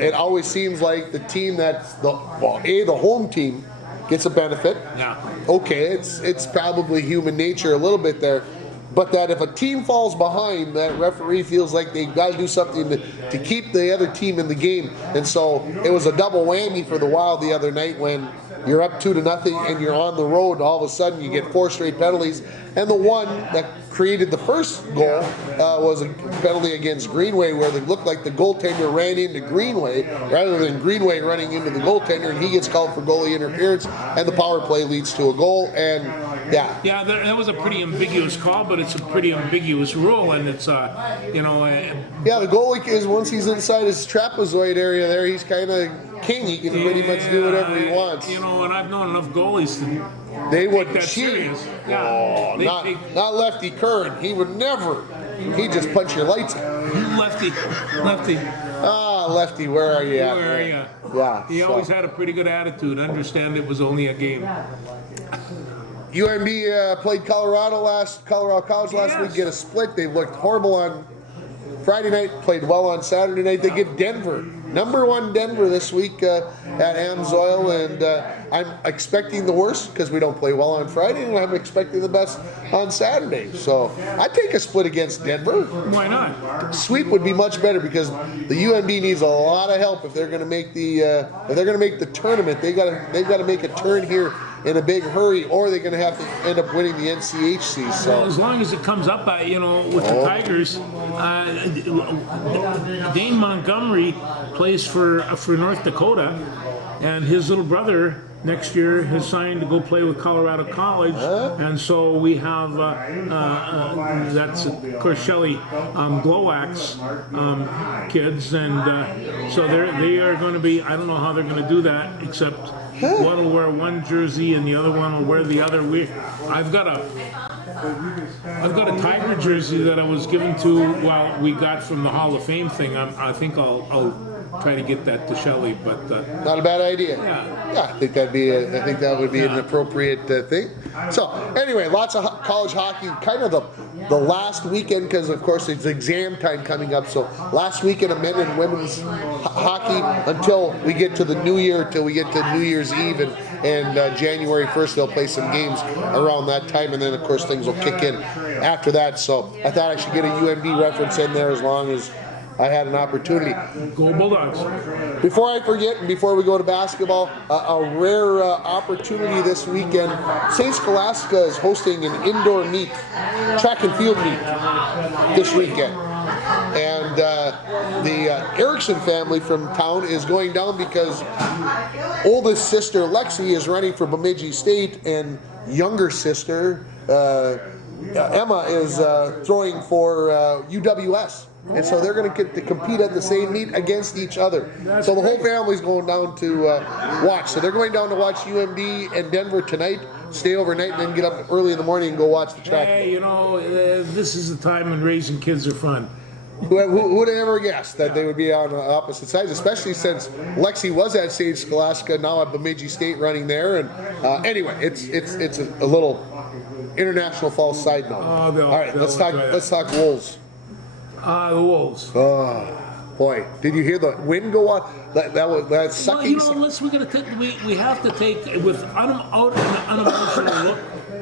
it always seems like the team that's the home team gets a benefit. Yeah. Okay, it's probably human nature a little bit there. But that if a team falls behind, that referee feels like they've got to do something to keep the other team in the game. And so it was a double whammy for the Wild the other night when you're up 2-0 and you're on the road, and all of a sudden you get 4 straight penalties. And the one that created the first goal was a penalty against Greenway, where it looked like the goaltender ran into Greenway rather than Greenway running into the goaltender, and he gets called for goalie interference, and the power play leads to a goal. And yeah, that was a pretty ambiguous call, but it's a pretty ambiguous rule, and it's the goalie is, once he's inside his trapezoid area there, he's kind of king. He can pretty much do whatever he wants. You know, and I've known enough goalies to they would take that cheat. serious. Yeah, Not Lefty Curran. He would never. He'd just punch your lights out. Lefty. Lefty, where are you at? Where are you? Yeah. He always had a pretty good attitude. Understand it was only a game. UNB played Colorado College last week, get a split. They looked horrible on Friday night, played well on Saturday night. They get Denver, number 1 Denver this week at Amsoil, and I'm expecting the worst because we don't play well on Friday, and I'm expecting the best on Saturday. So I take a split against Denver. Why not? Sweep would be much better because the UNB needs a lot of help if they're going to make the tournament. They've got to make a turn here in a big hurry, or they're going to have to end up winning the NCHC. So well, as long as it comes up by, with the Tigers, Dane Montgomery plays for North Dakota, and his little brother next year has signed to go play with Colorado College, and so we have that's of course Shelley Glowac's kids, and so they are going to be. I don't know how they're going to do that, except one will wear one jersey and the other one will wear the other. I've got a Tiger jersey that I was given to. Well, we got from the Hall of Fame thing. I think I'll try to get that to Shelley, but Not a bad idea. Yeah. I think that would be an appropriate thing. So anyway, lots of college hockey. Kind of the last weekend, because of course it's exam time coming up. So last weekend of men and women's hockey until we get to the new year, till we get to New Year's Eve and January 1st they'll play some games around that time, and then of course things will kick in after that. So I thought I should get a UND reference in there as long as I had an opportunity. go Bulldogs. Before I forget, and before we go to basketball, a rare opportunity this weekend. St. Scholastica is hosting an indoor meet, track and field meet, this weekend. And the Erickson family from town is going down because oldest sister Lexi is running for Bemidji State, and younger sister Emma is throwing for UWS. And so they're going to get to compete at the same meet against each other. So the whole family's going down to watch. So they're going down to watch UMD and Denver tonight, stay overnight, and then get up early in the morning and go watch the track. Hey, this is the time when raising kids are fun. Who would have ever guessed that they would be on opposite sides, especially since Lexi was at St. Scholastica, now at Bemidji State running there. And anyway, it's a little international false side note. All right, let's talk Wolves. The Wolves. Oh boy, did you hear the wind go on? That's sucking. Well, we have to take with unemotional look.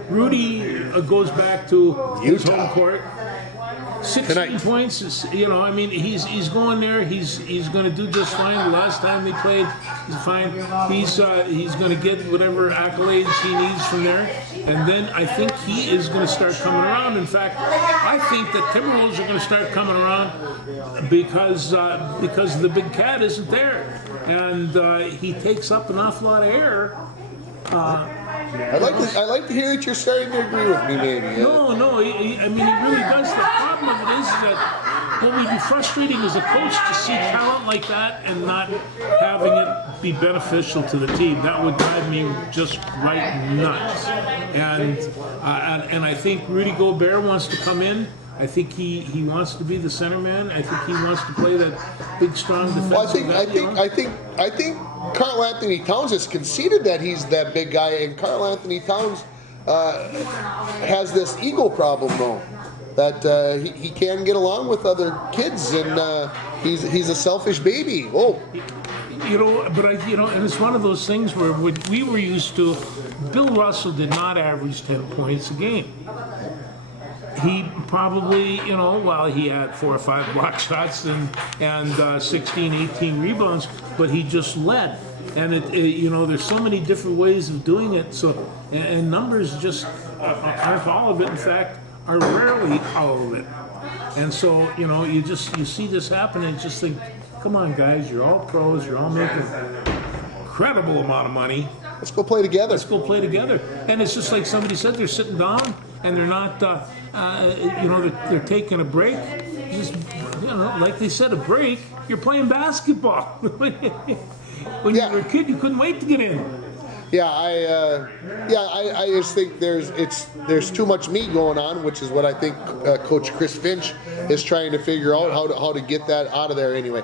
Rudy goes back to his home court. 16 Tonight. points is, he's going there. He's going to do just fine. The last time they played, he's fine. He's going to get whatever accolades he needs from there, and then I think he is going to start coming around. In fact, I think that Timberwolves are going to start coming around because the big cat isn't there, and he takes up an awful lot of air. I'd like to hear that you're starting to agree with me, maybe. No, he really does. The problem of it is that what would be frustrating as a coach to see talent like that and not having it be beneficial to the team. That would drive me just right nuts. And I think Rudy Gobert wants to come in. I think he wants to be the center man. I think he wants to play that big, strong defensive. Well, I think Karl Anthony Towns has conceded that he's that big guy, and Karl Anthony Towns has this ego problem though, that he can get along with other kids, and he's a selfish baby. Oh. And it's one of those things where what we were used to, Bill Russell did not average 10 points a game. He probably, while he had 4 or 5 block shots and 16, 18 rebounds, but he just led. And there's so many different ways of doing it. So, and numbers just aren't all of it. In fact, are rarely all of it. And so, you see this happen and just think, come on, guys, you're all pros, you're all making incredible amount of money. Let's go play together. Let's go play together. And it's just like somebody said, they're sitting down and they're not, they're taking a break. Just, like they said, a break. You're playing basketball. When you were a kid, you couldn't wait to get in. Yeah, I just think there's too much me going on, which is what I think Coach Chris Finch is trying to figure out how to get that out of there. Anyway,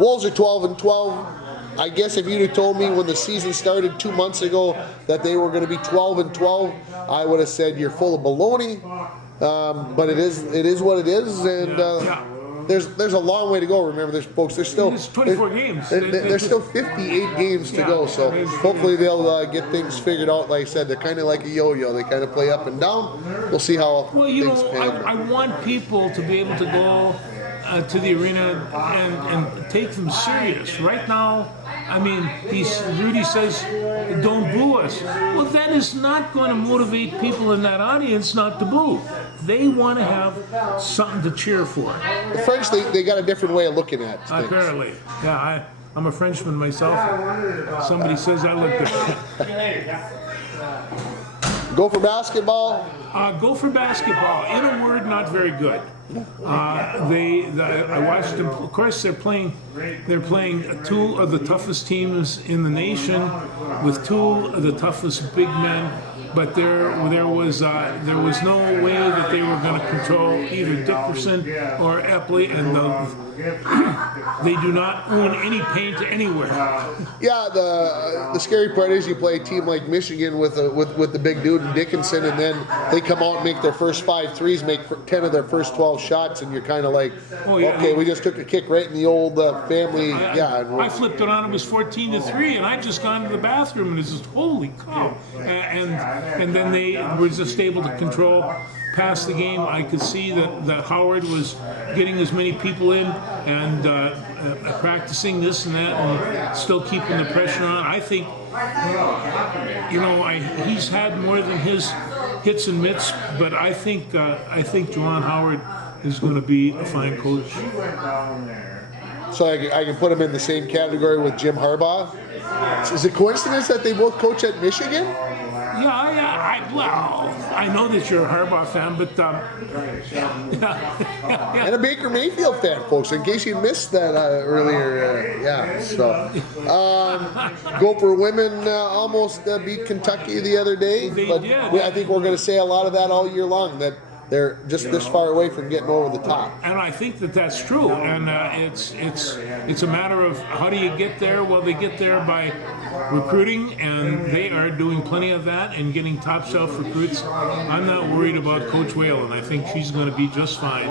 Wolves are 12-12. I guess if you'd have told me when the season started 2 months ago that they were going to be 12-12, I would have said you're full of baloney. But it is what it is, and there's a long way to go. Remember, there's still 24 games. There's still 58 games to go. So hopefully they'll get things figured out. Like I said, they're kind of like a yo-yo. They kind of play up and down. We'll see how things pan out. I want people to be able to go to the arena and take them serious. Right now, Rudy says, don't boo us. Well, that is not going to motivate people in that audience not to boo. They want to have something to cheer for. The French, they got a different way of looking at things. Apparently. Yeah, I'm a Frenchman myself. Somebody says I look good. Go for basketball. Gopher basketball, in a word, not very good. I watched them. Of course, they're playing two of the toughest teams in the nation with two of the toughest big men. But there was no way that they were going to control either Dickerson or Epley, and they do not own any paint anywhere. Yeah, the scary part is you play a team like Michigan with the big dude in Dickinson, and then they come out and make their first 5 threes, make 10 of their first 12 shots, and you're kind of like, okay, we just took a kick right in the old family. I flipped it on. It was 14-3, and I just gone to the bathroom, and it's just holy cow. And then they were just able to control past the game. I could see that Howard was getting as many people in and practicing this and that, and still keeping the pressure on. I think, he's had more than his hits and mitts, but I think Juwan Howard is going to be a fine coach. So I can put him in the same category with Jim Harbaugh. Is it coincidence that they both coach at Michigan? I know that you're a Harbaugh fan, but and a Baker Mayfield fan, folks. In case you missed that earlier, Gopher women almost beat Kentucky the other day, but I think we're going to say a lot of that all year long. That they're just this far away from getting over the top. And I think that's true. And it's a matter of how do you get there? Well, they get there by recruiting, and they are doing plenty of that and getting top shelf recruits. I'm not worried about Coach Whalen. I think she's going to be just fine.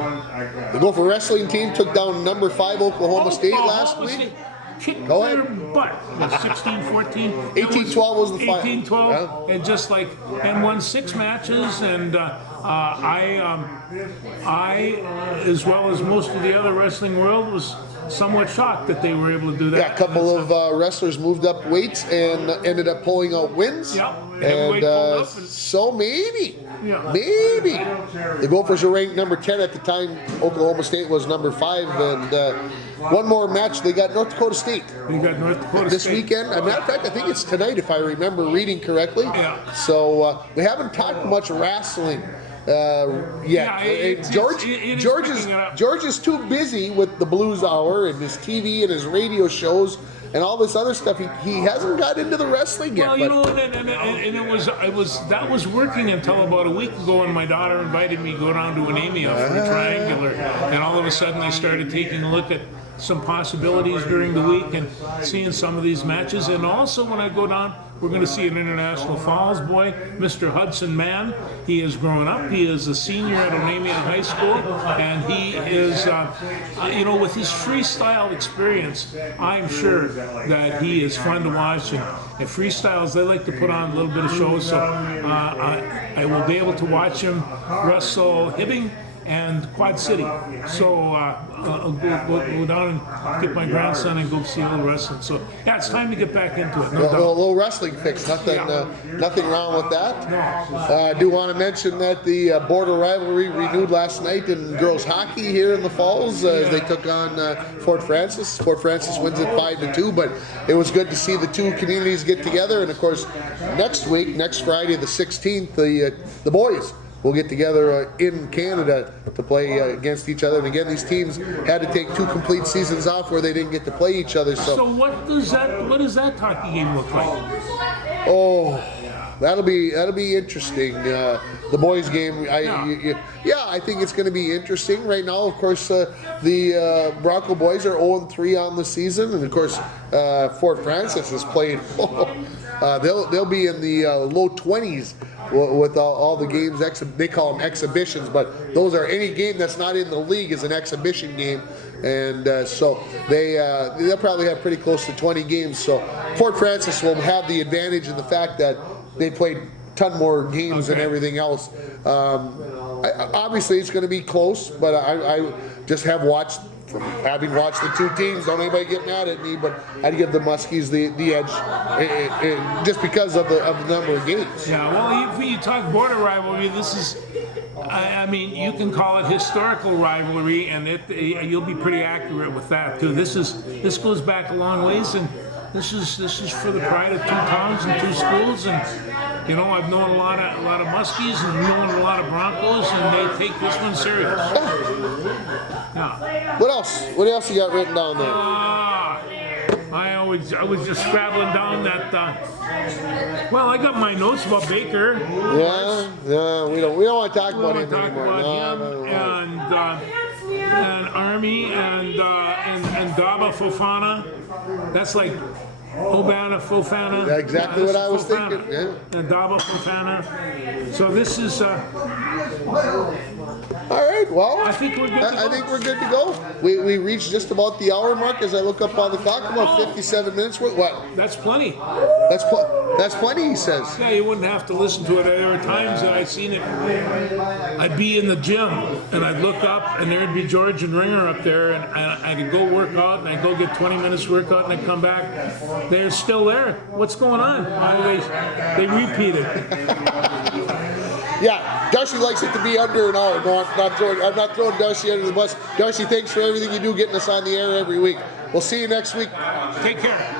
The Gopher wrestling team took down number 5 Oklahoma State last week. Kicked their butt. 16-14. 18-12 was the final. 18-12, and and won 6 matches, and I, as well as most of the other wrestling world, was somewhat shocked that they were able to do that. Yeah, a couple of wrestlers moved up weights and ended up pulling out wins. Yep. And so maybe the Gophers are ranked number 10 at the time. Oklahoma State was number 5, and one more match. They got North Dakota State. This weekend. As a matter of fact, I think it's tonight, if I remember reading correctly. Yeah. So we haven't talked much wrestling yet. George is too busy with the Blues Hour and his TV and his radio shows and all this other stuff. He hasn't got into the wrestling yet. Well, that was working until about a week ago, when my daughter invited me to go down to Anemia for a triangular, and all of a sudden I started taking a look at some possibilities during the week and seeing some of these matches. And also when I go down, we're going to see an International Falls boy, Mr. Hudson Mann. He has grown up. He is a senior at Anemia High School, and he is, with his freestyle experience, I'm sure that he is fun to watch. And freestyles, they like to put on a little bit of show, so I will be able to watch him wrestle Hibbing and Quad City. So I'll go down and get my grandson and go see a little wrestling. So yeah, it's time to get back into it. No doubt. A little wrestling fix. Nothing wrong with that. I do want to mention that the border rivalry renewed last night in girls hockey here in the Falls as they took on Fort Francis. Fort Francis wins it 5-2, but it was good to see the two communities get together. And of course, next Friday the 16th, the boys will get together in Canada to play against each other. And again, these teams had to take 2 complete seasons off where they didn't get to play each other. So what does that hockey game look like? Oh, that'll be interesting. The boys' game, I think it's going to be interesting. Right now, of course, the Bronco boys are 0-3 on the season, and of course, Fort Francis has played. They'll be in the low 20s with all the games. They call them exhibitions, but those are any game that's not in the league is an exhibition game, and so they'll probably have pretty close to 20 games. So Fort Francis will have the advantage in the fact that they played a ton more games and everything else. Obviously, it's going to be close, but I just have watched. From having watched the two teams, don't anybody get mad at me, but I'd give the Muskies the edge just because of the number of games. Yeah, well, you talk border rivalry, this is, I mean, you can call it historical rivalry, and you'll be pretty accurate with that too. This goes back a long ways, and This is for the pride of 2 towns and 2 schools, and you know, I've known a lot of Muskies and known a lot of Broncos, and they take this one serious. Yeah. What else? What else you got written down there? I was just scrabbling down that. Well, I got my notes about Baker. Yeah, we don't want to talk We about want him to talk anymore. about No, him no, no. and Army and Daba Fofana. That's like Obana Fofana. That's exactly this what I is was Fofana. thinking, yeah. And Daba Fofana. So this is. All right, well, I think we're good to I go. think we're good to go. We reached just about the hour mark as I look up on the clock, about 57 minutes. What? That's plenty. That's plenty, he says. Yeah, you wouldn't have to listen to it. There were times that I'd seen it. I'd be in the gym and I'd look up and there'd be George and Ringer up there, and I'd go work out and I'd go get 20 minutes workout and I'd come back. They're still there. What's going on? They repeated. Yeah, Darcy likes it to be under an hour. No, I'm not throwing Darcy under the bus. Darcy, thanks for everything you do getting us on the air every week. We'll see you next week. Take care.